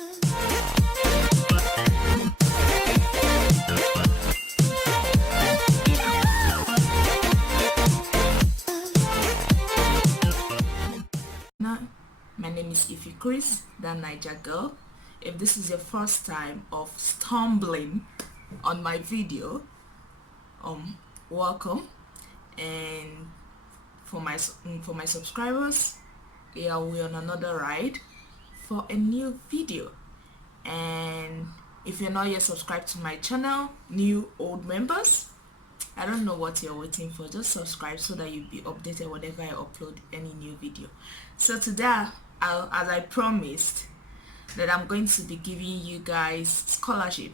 My name is Ify Chris, the Niger girl. If this is your first time of stumbling on my video, welcome. And for my subscribers, yeah, we're on another ride for a new video. And if you're not yet subscribed to my channel, new old members, I don't know what you're waiting for. Just subscribe so that you'll be updated whenever I upload any new video. So today, as I promised, that I'm going to be giving you guys scholarship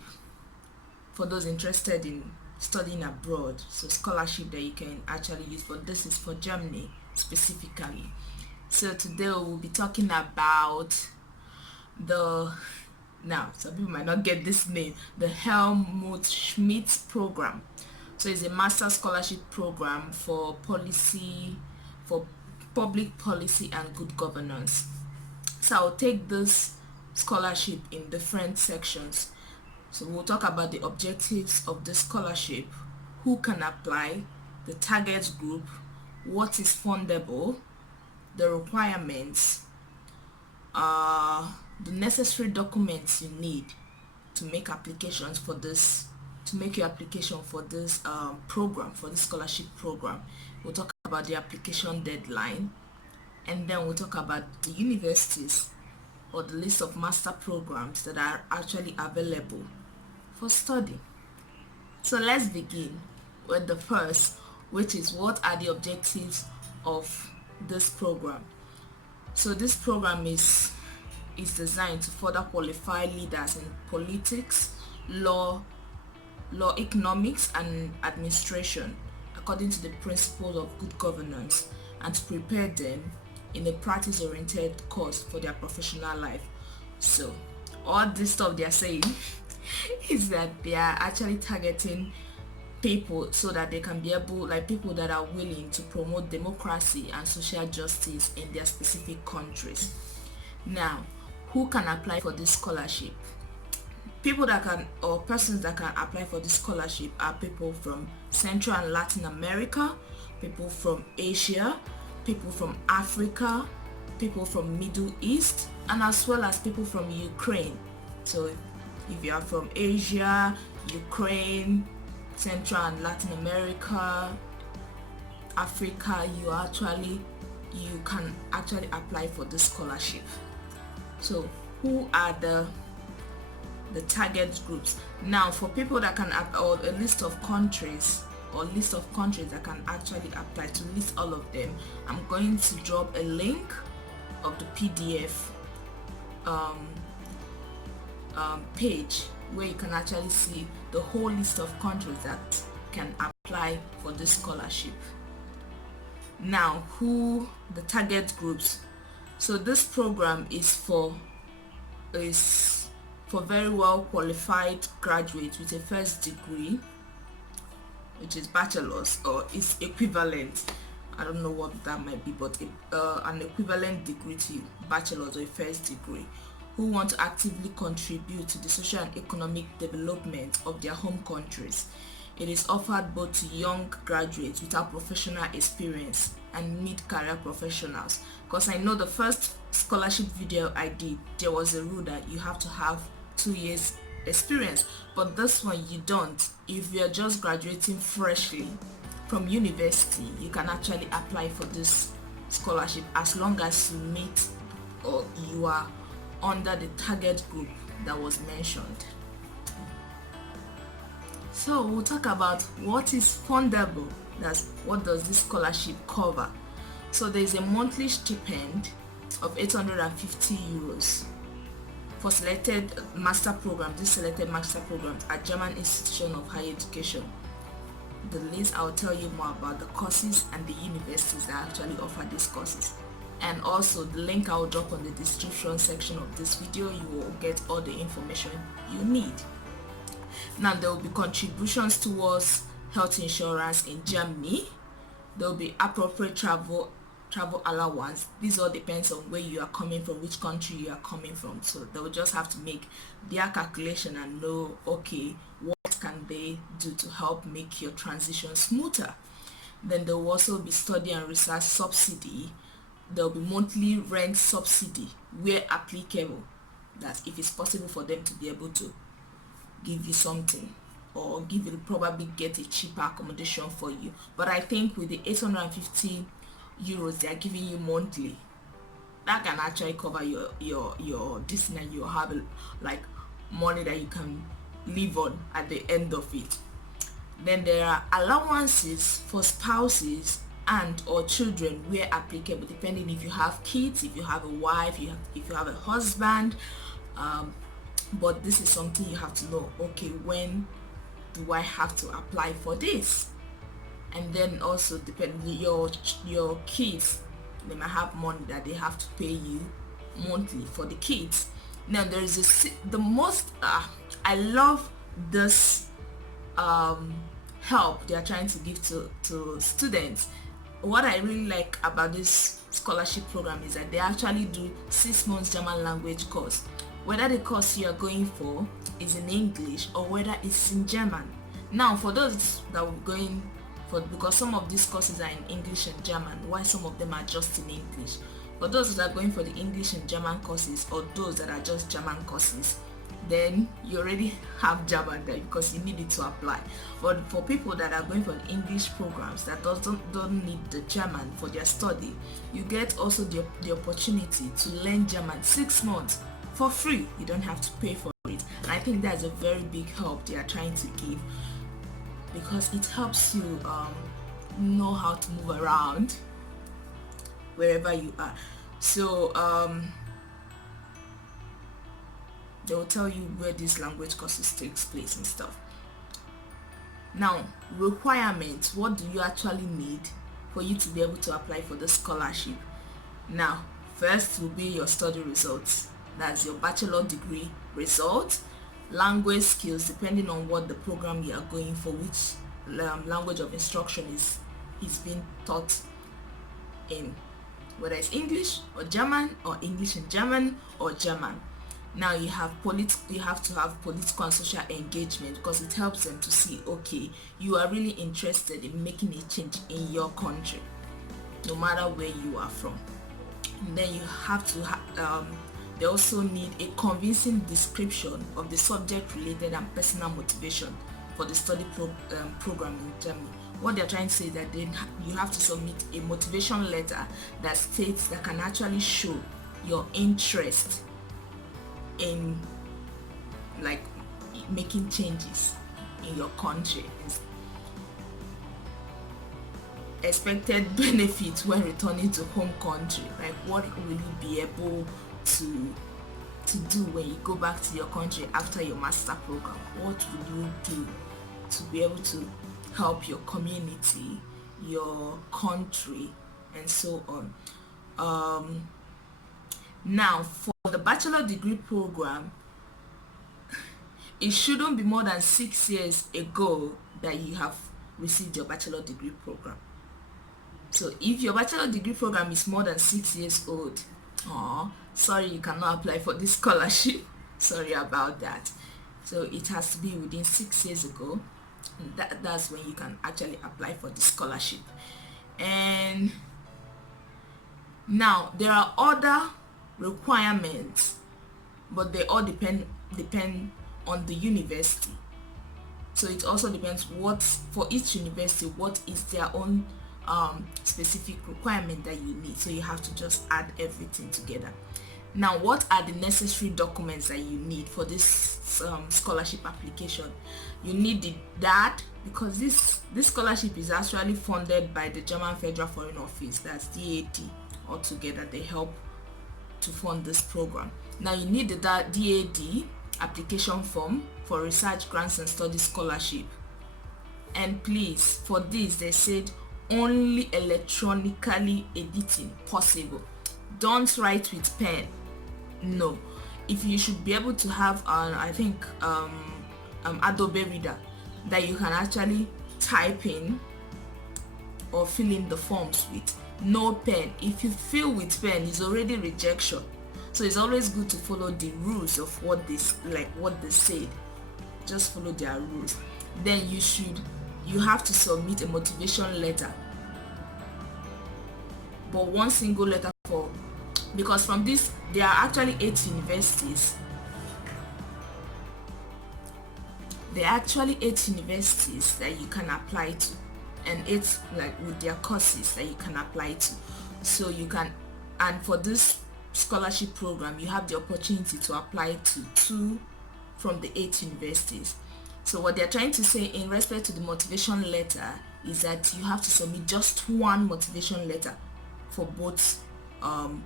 for those interested in studying abroad. So scholarship that you can actually use, but this is for Germany specifically. So today we'll be talking about now some people might not get this name, the Helmut Schmidt program. So it's a master scholarship program for public policy and good governance. So I'll take this scholarship in different sections. So we'll talk about the objectives of the scholarship, who can apply, the target group, what is fundable, the requirements, the necessary documents you need to make applications for this, to make your application for this program, for the scholarship program. We'll talk about the application deadline, and then we'll talk about the universities or the list of master programs that are actually available for study. So let's begin with the first, which is what are the objectives of this program. So this program is designed to further qualify leaders in politics, law, economics and administration according to the principles of good governance, and to prepare them in a practice-oriented course for their professional life. So all this stuff they are saying is that they are actually targeting people so that they can be able, like people that are willing to promote democracy and social justice in their specific countries. Now, who can apply for this scholarship? People that can, or persons that can apply for this scholarship are people from Central and Latin America, people from Asia, people from Africa, people from Middle East, and as well as people from Ukraine. So if you are from Asia, Ukraine, Central and Latin America, Africa, you can actually apply for this scholarship. So who are the target groups? Now, for people that can, or a list of countries that can actually apply, to list all of them, I'm going to drop a link of the PDF page where you can actually see the whole list of countries that can apply for this scholarship. Now, who the target groups? So this program is for very well qualified graduates with a first degree, which is bachelor's or its equivalent. I don't know what that might be, but an equivalent degree to bachelor's or a first degree, who want to actively contribute to the social and economic development of their home countries. It is offered both to young graduates without professional experience and mid-career professionals. Because I know the first scholarship video I did, there was a rule that you have to have 2 years experience, but this one you don't. If you're just graduating freshly from university, you can actually apply for this scholarship as long as you meet or you are under the target group that was mentioned. So we'll talk about what is fundable. That's what does this scholarship cover. So there is a monthly stipend of 850 euros for selected master programs. These selected master programs are German institution of higher education. The list, I'll tell you more about the courses and the universities that actually offer these courses, and also the link I'll drop on the description section of this video. You will get all the information you need. Now, there will be contributions towards health insurance in Germany. There will be appropriate travel travel allowance. This all depends on where you are coming from, which country you are coming from. So they will just have to make their calculation and know, okay, what can they do to help make your transition smoother. Then there will also be study and research subsidy. There will be monthly rent subsidy where applicable, that if it's possible for them to be able to give you something, or probably get a cheaper accommodation for you. But I think with the 850 euros they are giving you monthly, that can actually cover your this, and you have like money that you can live on at the end of it. Then there are allowances for spouses and or children where applicable, depending if you have kids, if you have a wife, if you have a husband. But this is something you have to know, okay, when do I have to apply for this? And then also depending your kids, they might have money that they have to pay you monthly for the kids. Now there is the most I love this help they are trying to give to students. What I really like about this scholarship program is that they actually do 6 months German language course, whether the course you are going for is in English or whether it's in German. Now for those that are going for, because some of these courses are in English and German, while some of them are just in English. For those that are going for the English and German courses, or those that are just German courses, then you already have German there because you need it to apply. But for people that are going for the English programs that don't need the German for their study, you get also the opportunity to learn German 6 months for free. You don't have to pay for it. And I think that's a very big help they are trying to give, because it helps you know how to move around wherever you are. So they will tell you where these language courses takes place and stuff. Now, requirements. What do you actually need for you to be able to apply for the scholarship? Now, first will be your study results. That's your bachelor degree result. Language skills, depending on what the program you are going for, which language of instruction is being taught in, whether it's English or German, or English and German, or German. Now you have to have political and social engagement, because it helps them to see, okay, you are really interested in making a change in your country, no matter where you are from. And then you have to they also need a convincing description of the subject related and personal motivation for the study program in Germany. What they're trying to say is that you have to submit a motivation letter that can actually show your interest in like making changes in your country. Expected benefits when returning to home country, like what will you be able to do when you go back to your country after your master program? What will you do to be able to help your community, your country, and so on? Now for the bachelor degree program, it shouldn't be more than 6 years ago that you have received your bachelor degree program. So if your bachelor degree program is more than 6 years old, sorry, you cannot apply for this scholarship. Sorry about that. So it has to be within 6 years ago. That's when you can actually apply for the scholarship. And now there are other requirements, but they all depend on the university. So it also depends for each university what is their own specific requirement that you need. So you have to just add everything together. Now, what are the necessary documents that you need for this scholarship application? You need that, because this scholarship is actually funded by the German Federal Foreign Office, that's DAD. Altogether they help to fund this program. Now you need the DAD application form for research grants and study scholarship. And please, for this they said only electronically editing possible. Don't write with pen. No. If you should be able to have I think Adobe Reader that you can actually type in or fill in the forms with, no pen. If you fill with pen, it's already rejection. So it's always good to follow the rules of what they said. Just follow their rules. Then you have to submit a motivation letter, but one single letter because from this there are actually 8 universities. There are actually 8 universities that you can apply to, and 8 with their courses that you can apply to. So you can, and for this scholarship program, you have the opportunity to apply to 2 from the 8 universities. So what they're trying to say in respect to the motivation letter is that you have to submit just one motivation letter for both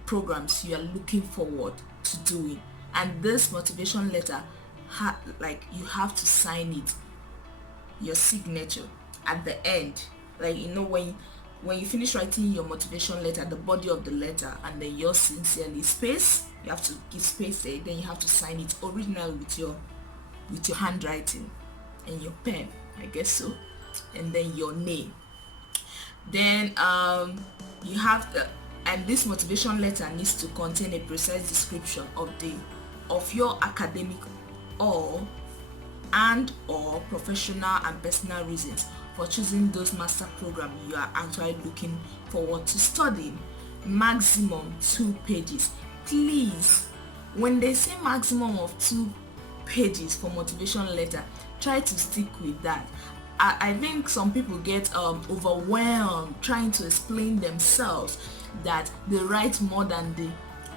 programs you are looking forward to doing. And this motivation letter, you have to sign it, your signature at the end. When you finish writing your motivation letter, the body of the letter, and then yours sincerely, space, you have to give space there. Then you have to sign it original with your handwriting and your pen, I guess so, and then your name. Then you have and this motivation letter needs to contain a precise description of your academic or professional and personal reasons for choosing those master program you are actually looking forward to studying. Maximum 2 pages. Please, when they say maximum of 2 pages for motivation letter, try to stick with that. I think some people get overwhelmed trying to explain themselves that they write more than the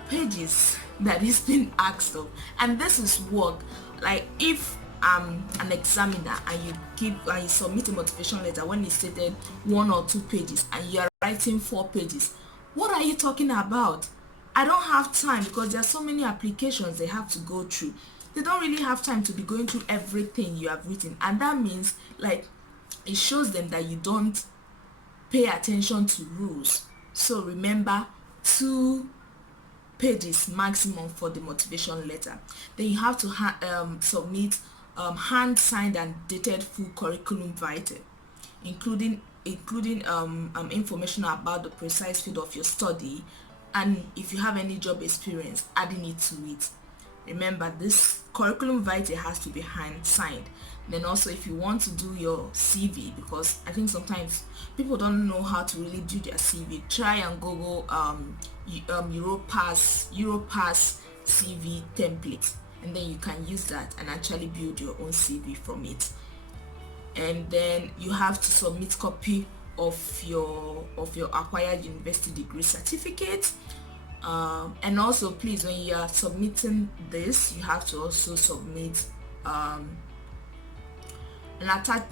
pages that is being asked of, and this is work. Like if I'm an examiner and you submit a motivation letter when it's stated 1 or 2 pages and you're writing 4 pages, what are you talking about? I don't have time, because there are so many applications they have to go through. They don't really have time to be going through everything you have written, and that means it shows them that you don't pay attention to rules. So remember, 2 pages maximum for the motivation letter. Then you have to submit hand signed and dated full curriculum vitae, including information about the precise field of your study, and if you have any job experience, adding it to it. Remember, this curriculum vitae has to be hand signed. Then also, if you want to do your CV, because I think sometimes people don't know how to really do their CV, try and Google Europass CV template, and then you can use that and actually build your own CV from it. And then you have to submit copy of your acquired university degree certificate. And also, please, when you are submitting this, you have to also submit and attach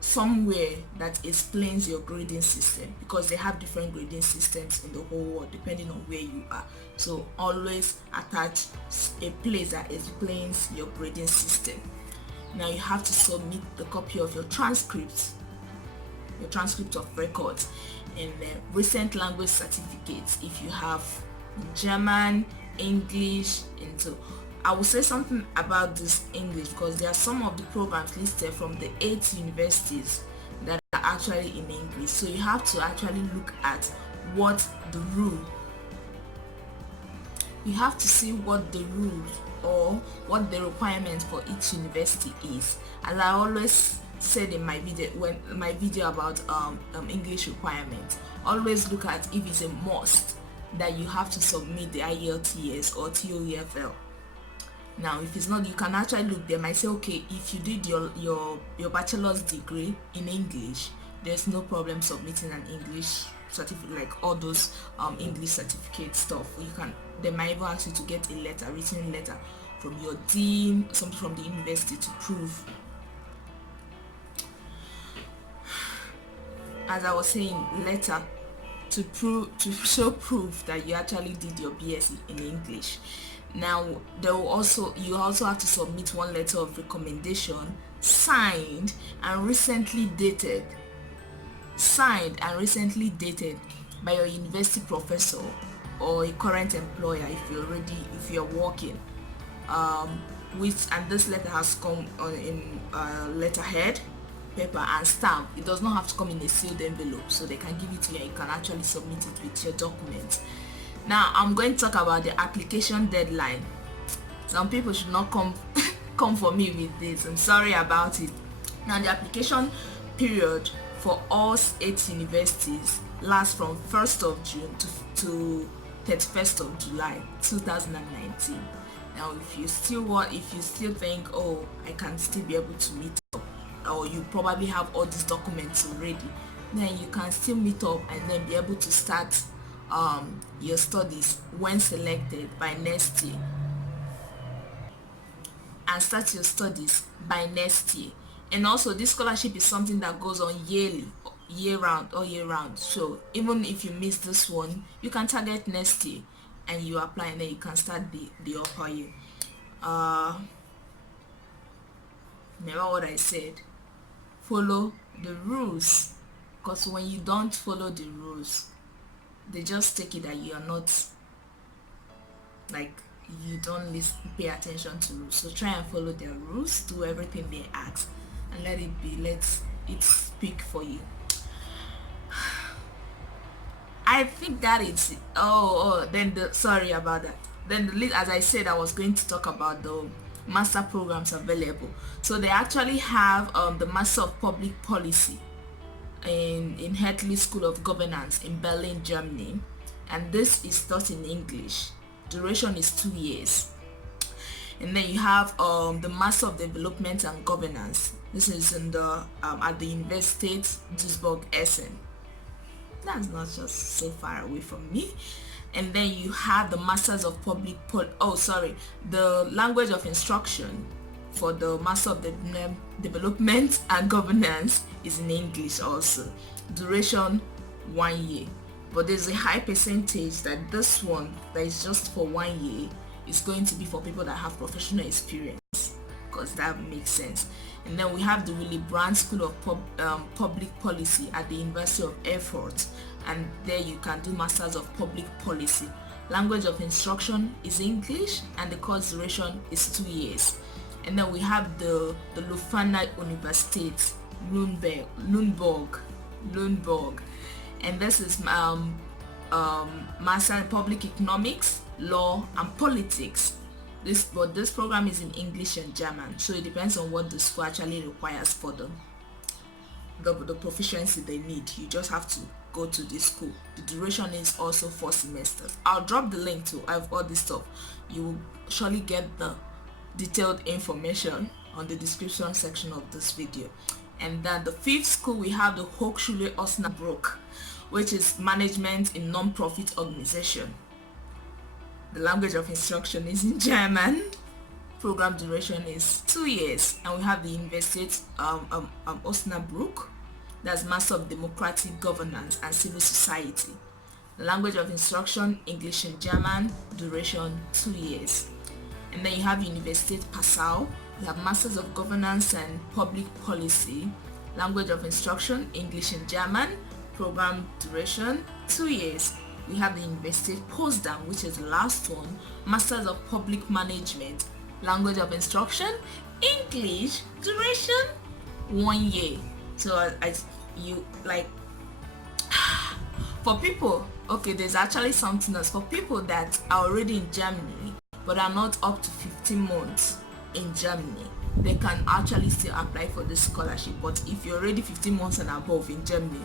somewhere that explains your grading system, because they have different grading systems in the whole world depending on where you are. So always attach a place that explains your grading system. Now you have to submit the copy of your transcript of records, and recent language certificates if you have German, English. And so I will say something about this English, because there are some of the programs listed from the 8 universities that are actually in English. So you have to actually look at what the rule, you have to see what the rules or what the requirements for each university is. As I always said in my video about English requirements, always look at if it's a must that you have to submit the IELTS or TOEFL. Now if it's not, you can actually look. They might say, okay, if you did your bachelor's degree in English, there's no problem submitting an English certificate, like all those English certificate stuff. They might even ask you to get a written letter from your dean, something from the university to prove. As I was saying, letter to show proof that you actually did your BSc in English. Now you also have to submit one letter of recommendation, signed and recently dated by your university professor or a current employer if you're working, and this letter has come in letterhead, paper and stamp. It does not have to come in a sealed envelope, so they can give it to you and you can actually submit it with your documents. Now I'm going to talk about the application deadline. Some people should not come come for me with this. I'm sorry about it. Now the application period for all 8 universities lasts from 1st of June to 31st of July 2019. Now if you still think, oh, I can still be able to meet up, or you probably have all these documents already, then you can still meet up and then be able to start your studies when selected by next year, and start your studies by next year. And also this scholarship is something that goes on yearly, all year round. So even if you miss this one, you can target next year and you apply, and then you can start the upper year. Remember what I said, follow the rules, because when you don't follow the rules, they just take it that you are not, like, you don't pay attention to rules. So try and follow their rules, do everything they ask, and let it speak for you. I think that it's sorry about that. Then as I said, I was going to talk about the master programs available. So they actually have the Master of Public Policy in Hertlein School of Governance in Berlin, Germany, and this is taught in English. Duration is 2 years. And then you have the Master of Development and Governance. This is in the at the Universität Duisburg-Essen. That's not just so far away from me. And then you have the Masters of the Language of Instruction for the Master of Development and Governance is in English also. Duration 1 year. But there's a high percentage that this one that is just for 1 year is going to be for people that have professional experience, because that makes sense. And then we have the Willy Brandt School of Public Policy at the University of Erfurt, and there you can do Masters of Public Policy. Language of Instruction is English, and the course duration is 2 years. And then we have the Leuphana Universität Lundborg, and this is Master in Public Economics, Law and Politics. This program is in English and German, so it depends on what the school actually requires for the proficiency they need. You just have to go to this school. The duration is also 4 semesters. I'll drop the link to all this stuff. You will surely get the detailed information on the description section of this video. And then the 5th school, we have the Hochschule Osnabrück, which is Management in Non-Profit Organization. The language of instruction is in German. Program duration is 2 years. And we have the Universität Osnabrück, that's Master of Democratic Governance and Civil Society. The language of instruction, English and German, duration 2 years. And then you have Universität Passau. You have Masters of Governance and Public Policy, language of instruction, English and German, program duration 2 years. We have the Universität Potsdam, which is the last one, Masters of Public Management, language of instruction, English, duration 1 year. So for people, okay, there's actually something else. For people that are already in Germany but are not up to 15 months in Germany, they can actually still apply for this scholarship. But if you're already 15 months and above in Germany,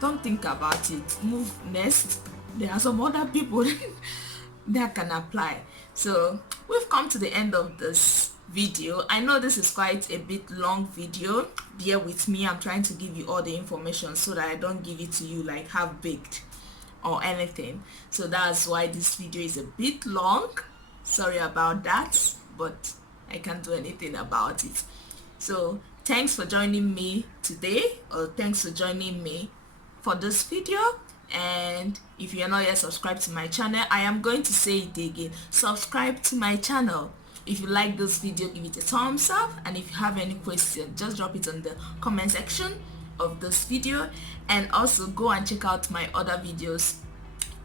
don't think about it. Move next. There are some other people that can apply. So we've come to the end of this video. I know this is quite a bit long video. Bear with me. I'm trying to give you all the information so that I don't give it to you like half-baked or anything. So that's why this video is a bit long. Sorry about that, but I can't do anything about it. So thanks for joining me today, or thanks for joining me for this video. And if you're not yet subscribed to my channel, I am going to say it again, subscribe to my channel. If you like this video, give it a thumbs up, and if you have any question, just drop it on the comment section of this video. And also go and check out my other videos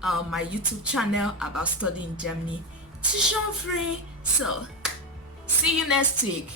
on my YouTube channel about studying in Germany, tuition free. So see you next week.